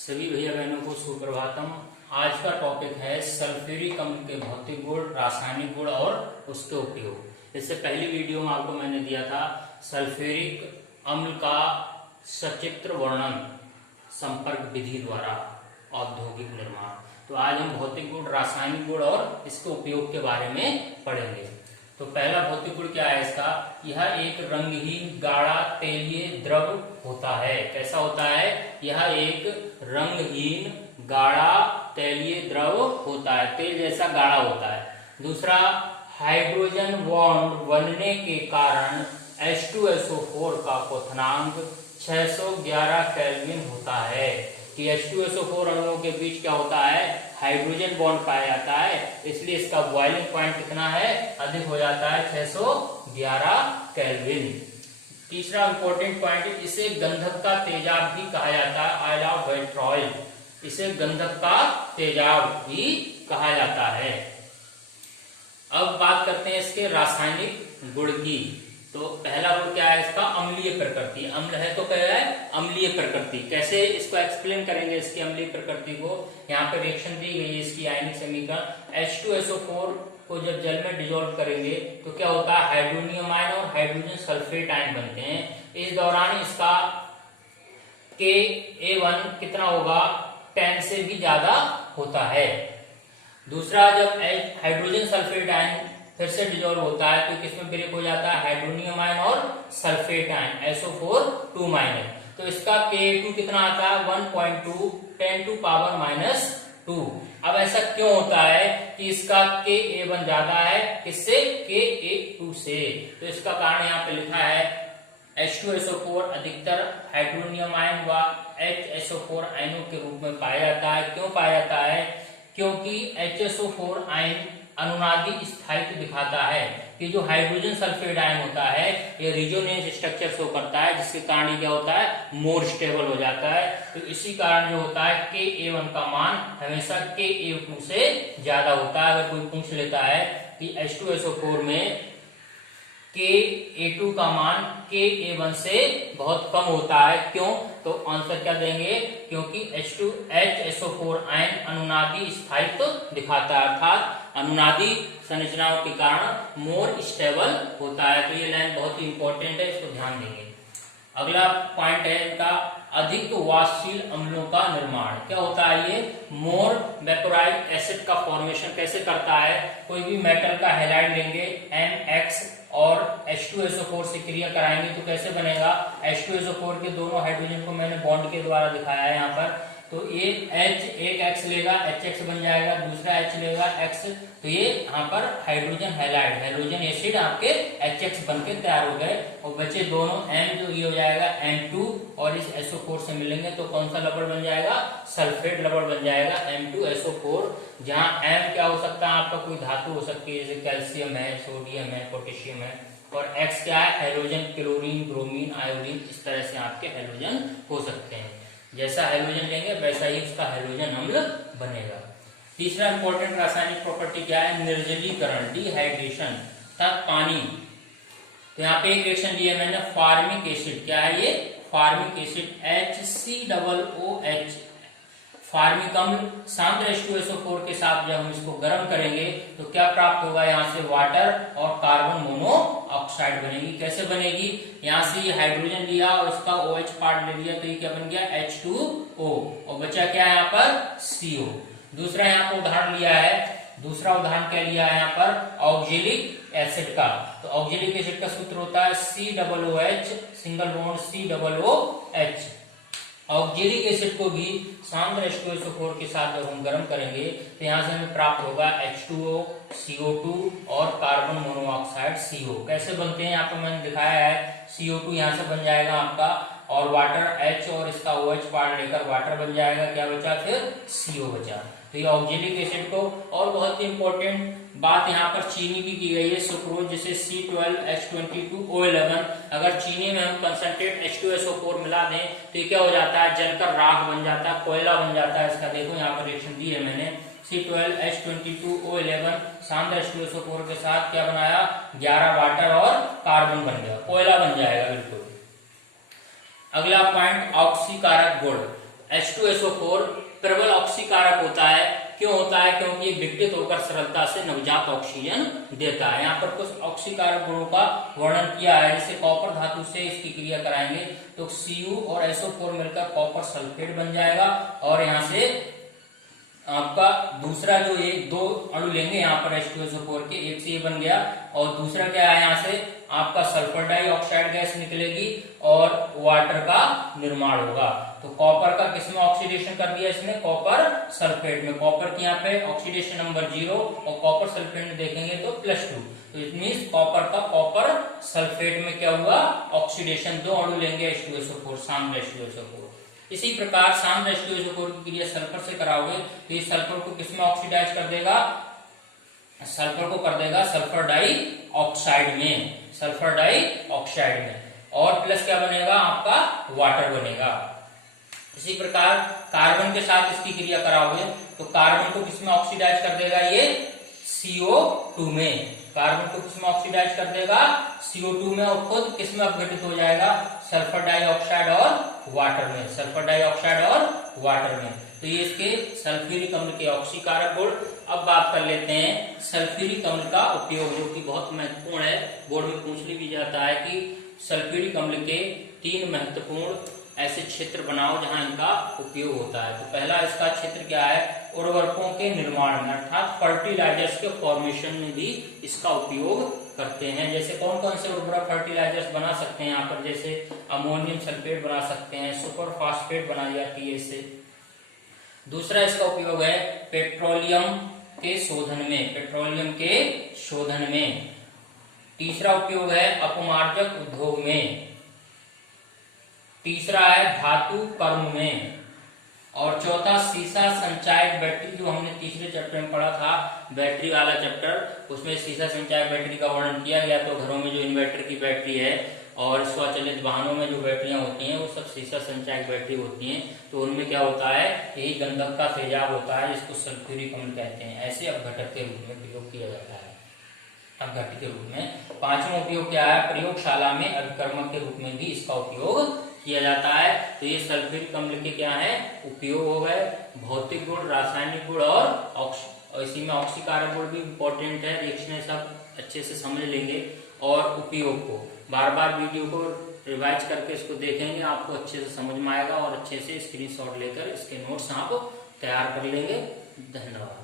सभी भैया बहनों को सुप्रभातम। आज का टॉपिक है सल्फ्यूरिक अम्ल के भौतिक गुण, रासायनिक गुण और उसके उपयोग। इससे पहली वीडियो में आपको मैंने दिया था सल्फ्यूरिक अम्ल का सचित्र वर्णन संपर्क विधि द्वारा औद्योगिक निर्माण। तो आज हम भौतिक गुण, रासायनिक गुण और इसके उपयोग के बारे में पढ़ेंगे। तो पहला भौतिक गुण क्या है इसका? यह एक रंगहीन गाढ़ा तेलीय द्रव होता है। कैसा होता है? यह एक रंगहीन गाढ़ा तेलीय द्रव होता है, तेल जैसा गाढ़ा होता है। दूसरा, हाइड्रोजन बॉन्ड बनने के कारण H2SO4 का क्वथनांक 611 केल्विन होता है। कि H2SO4 अणुओं के बीच क्या होता है? हाइड्रोजन बॉन्ड पाया जाता है, इसलिए इसका बॉइलिंग पॉइंट कितना है? अधिक हो जाता है, 611 केल्विन। तीसरा इंपॉर्टेंट पॉइंट, इसे गंधक का तेजाब भी कहा जाता है, ऑयल ऑफ विट्रॉयल। इसे गंधक का तेजाब भी कहा जाता है। अब बात करते हैं इसके रासायनिक गुण की। तो पहला गुण क्या है इसका? अम्लीय प्रकृति। अम्ल है तो क्या है? अम्लीय प्रकृति। कैसे इसको एक्सप्लेन करेंगे इसकी अम्लीय प्रकृति को? यहाँ पे रिएक्शन दी गई है इसकी आयनिक समीकरण। H2SO4 को जब जल में डिजोल्व करेंगे तो क्या होता है? हाइड्रोनियम आयन और हाइड्रोजन सल्फेट आयन बनते हैं। इस दौरान इसका Ka1 कितना होगा? 10 से भी ज्यादा होता है। दूसरा, जब हाइड्रोजन सल्फेट आयन फिर से डिजोल्व होता है तो किसमें ब्रेक हो जाता है? हाइड्रोनियम आयन और सल्फेट आयन, SO4 2 माइनस। तो इसका Ka2 कितना आता है? 1.2 10 टू पावर -2। अब ऐसा क्यों होता है कि इसका Ka1 ज्यादा है? किससे? Ka2 से। तो इसका कारण यहाँ पे लिखा है H2SO4 अधिकतर हाइड्रोनियम आयन व HSO4 आयनों के रूप में पाया जाता है। क्यों पाया जाता है? क्योंकि HSO4 आयन अनुनादी स्थायित्व दिखाता है कि जो हाइड्रोजन सल्फेट आयन होता है ये रिजोनेंस स्ट्रक्चर शो करता है, जिसके कारण क्या होता है? मोर स्टेबल हो जाता है। तो इसी कारण जो होता है Ka1 का मान हमेशा Ka2 से ज्यादा होता है। अगर कोई पूछ लेता है कि H2SO4 में Ka2 का मान Ka1 से बहुत कम होता है, क्यों? तो आंसर क्या देंगे? क्योंकि HSO4 आयन अनुनादी स्थायित्व दिखाता है, अर्थात अनुनादी संरचनाओं के कारण मोर स्टेबल होता है। तो ये लाइन बहुत ही इंपॉर्टेंट है, इसको ध्यान देंगे। अगला पॉइंट है इनका अधिक वाष्पशील अम्लों का निर्माण। क्या होता है ये? मोर वेपोराइज्ड एसिड का फॉर्मेशन कैसे करता है? कोई भी मेटल का हैलाइड लेंगे NX और H2SO4 से क्रिया कराएंगे तो कैसे बनेगा? H2SO4 के दोनों हाइड्रोजन को मैंने बॉन्ड के द्वारा दिखाया है यहाँ पर। तो एक H लेगा, HX बन जाएगा, दूसरा H लेगा X, तो ये यहाँ पर हाइड्रोजन हैलाइड, हाइड्रोजन एसिड आपके HX बनके तैयार हो गए। और बचे दोनों M, जो ये हो जाएगा M2 और इस SO4 से मिलेंगे तो कौन सा लवण बन जाएगा? सल्फेट लवण बन जाएगा, M2SO4। जहाँ M क्या हो सकता है? आपका कोई धातु हो सकती है, जैसे कैल्शियम है, सोडियम है, पोटेशियम है। और X क्या है? Hydrogen, chlorine, bromine, iodine. इस तरह से आपके हाइड्रोजन हो सकते हैं। जैसा हाइड्रोजन लेंगे वैसा ही उसका हाइड्रोजन अम्ल बनेगा। तीसरा इंपॉर्टेंट रासायनिक प्रॉपर्टी क्या है? निर्जलीकरण, डिहाइड्रेशन तथा पानी। तो यहाँ पे एक रिएक्शन दी है मैंने, फार्मिक एसिड। क्या है ये? फार्मिक एसिड HCOOH, फार्मिक अम्ल सांद्र H2SO4 के साथ जब हम इसको गर्म करेंगे तो क्या प्राप्त होगा? यहाँ से वाटर और कार्बन मोनोऑक्साइड बनेगी। कैसे बनेगी? यहाँ से ये हाइड्रोजन लिया और उसका OH पार्ट ले लिया तो ये क्या बन गया? H2O, और बचा क्या है यहाँ पर? CO। दूसरा यहाँ पर उदाहरण लिया है, दूसरा उदाहरण क्या लिया है यहाँ पर? ऑक्जेलिक एसिड का। तो ऑक्जेलिक एसिड का सूत्र होता है COOH single bond COOH। Oxalic acid को भी सांद्र H2SO4 के साथ जब हम गर्म करेंगे तो यहाँ से हमें प्राप्त होगा H2O, CO2 और कार्बन मोनोऑक्साइड CO। कैसे बनते हैं? यहाँ पर मैंने दिखाया है। CO2 यहाँ से बन जाएगा आपका, और वाटर H और इसका OH पार्ट लेकर वाटर बन जाएगा। क्या बचा? फिर CO बचा। तो ये ऑक्जेलिक एसिड को, और बहुत ही इंपॉर्टेंट बात यहाँ पर चीनी की गई है, सुक्रोज, जैसे C12H22O11। अगर चीनी में हम कंसंट्रेट H2SO4 मिला दें तो ये क्या हो जाता है? जलकर राख बन जाता है, कोयला बन जाता है। इसका देखो यहाँ पर रिएक्शन दी है मैंने, C12H22O11 सांद्र H2SO4 के साथ क्या बनाया? 11 वाटर और कार्बन बन गया, कोयला बन जाएगा बिल्कुल। अगला पॉइंट, ऑक्सीकारक गुण। H2SO4 प्रबल ऑक्सीकारक होता है। क्यों होता है? क्योंकि ये विघटित होकर सरलता से नवजात ऑक्सीजन देता है। यहाँ पर कुछ ऑक्सीकारक गुणों का वर्णन किया है। जैसे कॉपर धातु से इसकी क्रिया कराएंगे तो Cu और SO4 मिलकर कॉपर सल्फेट बन जाएगा, और यहाँ से आपका दूसरा जो ये दो अणु लेंगे यहाँ पर H2SO4 के, एक से ये बन गया, और दूसरा क्या है, यहाँ से आपका सल्फर डाइऑक्साइड गैस निकलेगी और वाटर का निर्माण होगा। तो कॉपर का किसमें ऑक्सीडेशन कर दिया इसने? कॉपर सल्फेट में। कॉपर की यहाँ पे ऑक्सीडेशन नंबर 0 और कॉपर सल्फेट में देखेंगे तो +2। तो इट मींस कॉपर का कॉपर सल्फेट में क्या हुआ? ऑक्सीडेशन। दो अणु लेंगे H2SO4, सामने H2SO4। इसी प्रकार सामने H2SO4 की क्रिया सल्फर से कराओगे तो ये सल्फर को किसमें ऑक्सीडाइज कर देगा? सल्फर को कर देगा सल्फर डाइऑक्साइड में, सल्फर डाइऑक्साइड में, और प्लस क्या बनेगा आपका? वाटर बनेगा। इसी प्रकार कार्बन के साथ इसकी क्रिया कराओगे तो कार्बन को किसमें ऑक्सीडाइज कर देगा? ये CO2 में। कार्बन को किसमें ऑक्सीडाइज कर देगा? CO2 में, और खुद किसमें अपघटित हो जाएगा? सल्फर डाइऑक्साइड और वाटर में, सल्फर डाइऑक्साइड और वाटर में। तो ये इसके सल्फ्यूरिक अम्ल के ऑक्सीकारक गुण। अब बात कर लेते हैं सल्फ्यूरिक अम्ल का उपयोग, जो कि बहुत महत्वपूर्ण है। बोर्ड में पूछ भी जाता है कि सल्फ्यूरिक अम्ल के 3 महत्वपूर्ण ऐसे क्षेत्र बनाओ जहां इनका उपयोग होता है। तो पहला इसका क्षेत्र क्या है? उर्वरकों के निर्माण में, अर्थात फर्टिलाइजर्स के फॉर्मेशन में भी इसका उपयोग करते हैं। जैसे कौन कौन से उर्वरक फर्टिलाइजर्स बना सकते हैं यहाँ पर? जैसे अमोनियम सल्फेट बना सकते हैं, सुपर फास्फेट बनाई जाती है इससे। दूसरा इसका उपयोग है पेट्रोलियम के शोधन में, पेट्रोलियम के शोधन में। तीसरा उपयोग है अपमार्जक उद्योग में। तीसरा है धातु कर्म में। और चौथा सीसा संचायक बैटरी, जो हमने तीसरे चैप्टर में पढ़ा था, बैटरी वाला चैप्टर, उसमें सीसा संचायक बैटरी का वर्णन किया गया। तो घरों में जो इन्वर्टर की बैटरी है और स्वचालित वाहनों में जो बैटरियां होती हैं वो सब सीसा संचायक बैटरी होती हैं। तो उनमें क्या होता है? यही गंधक का तेजाब होता है, जिसको सल्फ्यूरिक अम्ल कहते हैं। ऐसे अपघटक के रूप में प्रयोग किया जाता है, अपघटक के रूप में। पांचवा उपयोग क्या है? प्रयोगशाला में अभिकर्मक के रूप में भी इसका उपयोग किया जाता है। तो ये सल्फ्यूरिक अम्ल के क्या है? उपयोग हो गए। भौतिक गुण, रासायनिक गुण और इसी में ऑक्सीकारक गुण भी इंपॉर्टेंट है। रिएक्शन सब अच्छे से समझ लेंगे, और उपयोग को बार बार वीडियो को रिवाइज करके इसको देखेंगे, आपको अच्छे से समझ में आएगा, और अच्छे से स्क्रीनशॉट लेकर इसके नोट्स आप तैयार कर लेंगे। धन्यवाद।